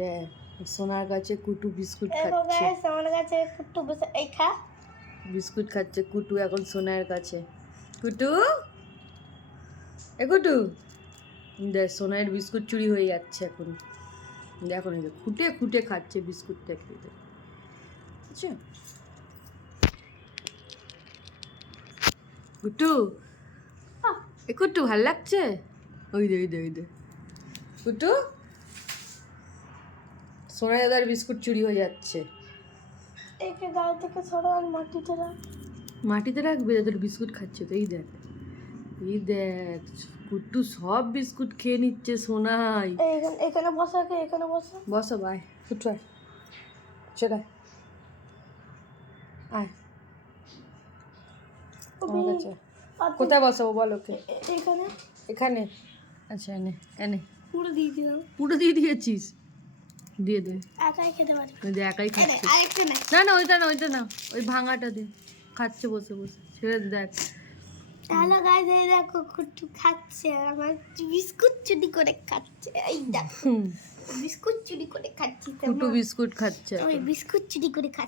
দেখ সোনার কাছে কুটু বিস্কুট দেখো খাচ্ছে, গাইস আমার কাছে কুট্টু বসে এই খা। বিস্কুট খাচ্ছে কুটু এখন সোনার কাছে। কুটু এ কুটু, দেখ সোনার বিস্কুট চুরি হয়ে যাচ্ছে এখন। দেখো না, খুঁটে খুঁটে খাচ্ছে বিস্কুটটা খেতে, বুঝছো? কুটু এ কুটু ভাল লাগছে? ওই দে ওই দে ওই দে কুটু, সোনা দাদার বিস্কুট চুরি হয়ে যাচ্ছে। একে গায়ে থেকে সরো আর মাটিতে রাখ। মাটিতে রাখবে, তোর বিস্কুট খাচ্ছে তো। এই দেখ এই দেখ কুট্টু সব বিস্কুট খেয়ে নিচ্ছে সোনাই। এখানে এখানে বসা, এখানে বসা। বসো ভাই, ফুটু আয়, চলে আয় আমার কাছে। কোথায় বসাবো বলো? ওকে এখানে এখানে, আচ্ছা এনে এনে পুরো দিয়ে দিলাম। পুরো দিয়ে দিয়েছিস? দিয়ে দে, একাই খেতে পারি। ওই দে একাই খাচ্ছে। আরেকটা না। না না ওইটা না, ওইটা না, ওই ভাঙাটা দে, খাচ্ছে বসে বসে, ছেড়ে দে দেখ। হ্যালো গাইস, এই দেখো কুট্টু খাচ্ছে, আমার বিস্কুট চুরি করে খাচ্ছে। এই দেখো বিস্কুট চুরি করে খাচ্ছি। কুটু বিস্কুট খাচ্ছে ওই এখন। বিস্কুট চুরি করে খাচ্ছি।